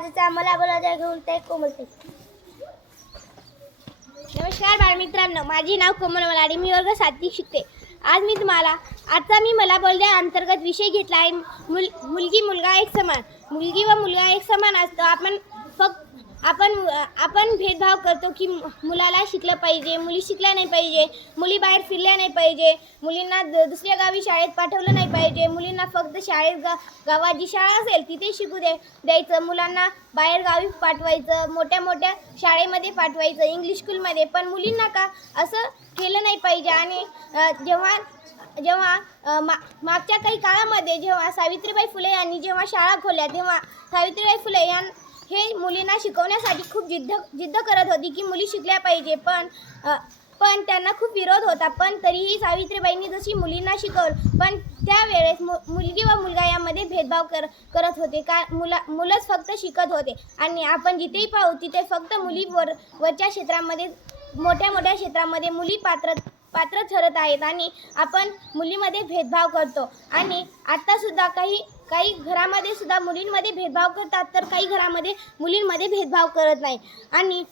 आजचा मला बोलायचं घेऊन ते कोमलते नमस्कार बालमित्रांनो माझे नाव कोमल मलाडी मी वर्ग साथी शिकते. आज मी तुम्हाला आजचा मी मला बोलल्या अंतर्गत विषय घेतला आहे. मुल मुलगी मुलगा एक समान. मुलगी व मुलगा एक समान असतो. आपण फक्त आपण आपण भेदभाव करतो की मुलाला शिकलं पाहिजे मुली शिकल्या नाही पाहिजे मुली बाहेर फिरल्या नाही पाहिजे मुलींना दुसऱ्या गावी शाळेत पाठवलं नाही पाहिजे मुलांना फक्त शाळेत गा गावात जी शाळा असेल तिथे शिकू दे द्यायचं. मुलांना बाहेर गावी पाठवायचं मोठ्या मोठ्या शाळेमध्ये पाठवायचं इंग्लिश स्कूलमध्ये पण मुलींना का? असं केलं नाही पाहिजे. आणि जेव्हा जेव्हा मा मागच्या काही काळामध्ये जेव्हा सावित्रीबाई फुले यांनी जेव्हा शाळा खोल्या तेव्हा सावित्रीबाई फुले यां हे मुलींना शिकवण्यासाठी खूप जिद्द जिद्द करत होती की मुली शिकल्या पाहिजे. पण पण त्यांना खूप विरोध होता. पण तरीही सावित्रीबाईंनी जशी मुलींना शिकवलं पण त्यावेळेस मु मुलगी व मुलगा यामध्ये भेदभाव कर करत होते. का मुला मुलंच फक्त शिकत होते. आणि आपण जिथेही पाहू तिथे फक्त मुली वर वरच्या क्षेत्रामध्ये मोठ्या मोठ्या क्षेत्रामध्ये मुली पात्र पात्र ठरत आहेत आणि आपण मुलीमध्ये भेदभाव करतो. आणि आत्तासुद्धा काही काही घरामध्ये सुद्धा मुलींमध्ये भेदभाव करतात तर काही घरामध्ये मुलींमध्ये भेदभाव करत नाही. आणि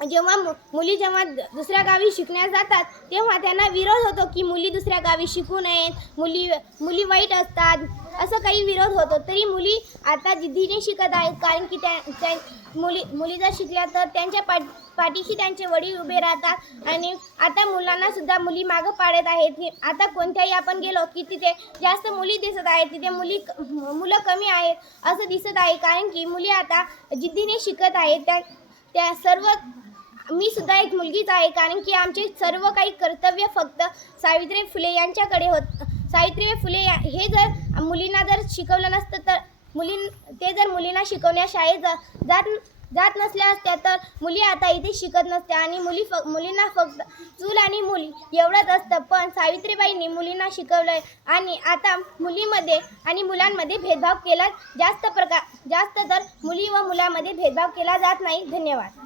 जेव्हा मु मुली जेव्हा दुसऱ्या गावी शिकण्यास जातात तेव्हा त्यांना विरोध होतो की मुली दुसऱ्या गावी शिकू नयेत मुली मुली वाईट असतात असं काही विरोध होतो. तरी मुली आता जिद्दीने शिकत आहेत कारण की त्या त्या मुली मुली जर शिकल्या तर त्यांच्या पाठ पाठीशी त्यांचे वडील उभे राहतात आणि आता मुलांना सुद्धा मुली मागं पाडत आहेत. आता कोणत्याही आपण गेलो की तिथे जास्त मुली दिसत आहेत तिथे मुली मुलं कमी आहेत असं दिसत आहे. कारण की मुली आता जिद्दीने शिकत आहेत. त्या त्या सर्व मी सुद्धा एक मुलगीच आहे कारण की आमचे सर्व काही कर्तव्य फक्त सावित्री फुले यांच्याकडे होत सावित्रीबाई फुले या हे जर मुलींना जर शिकवलं नसतं तर मुलीं ते जर मुलींना शिकवण्या शाळेत जा जात जात नसल्या असत्या तर मुली आता इथे शिकत नसत्या आणि मुली फ मुलींना फक्त चूल आणि मुली एवढंच असतं. पण सावित्रीबाईंनी मुलींना शिकवलं आहे आणि आता मुलीमध्ये आणि मुलांमध्ये भेदभाव केला जास्त प्रकार जास्त तर मुली व मुलांमध्ये भेदभाव केला जात नाही. धन्यवाद.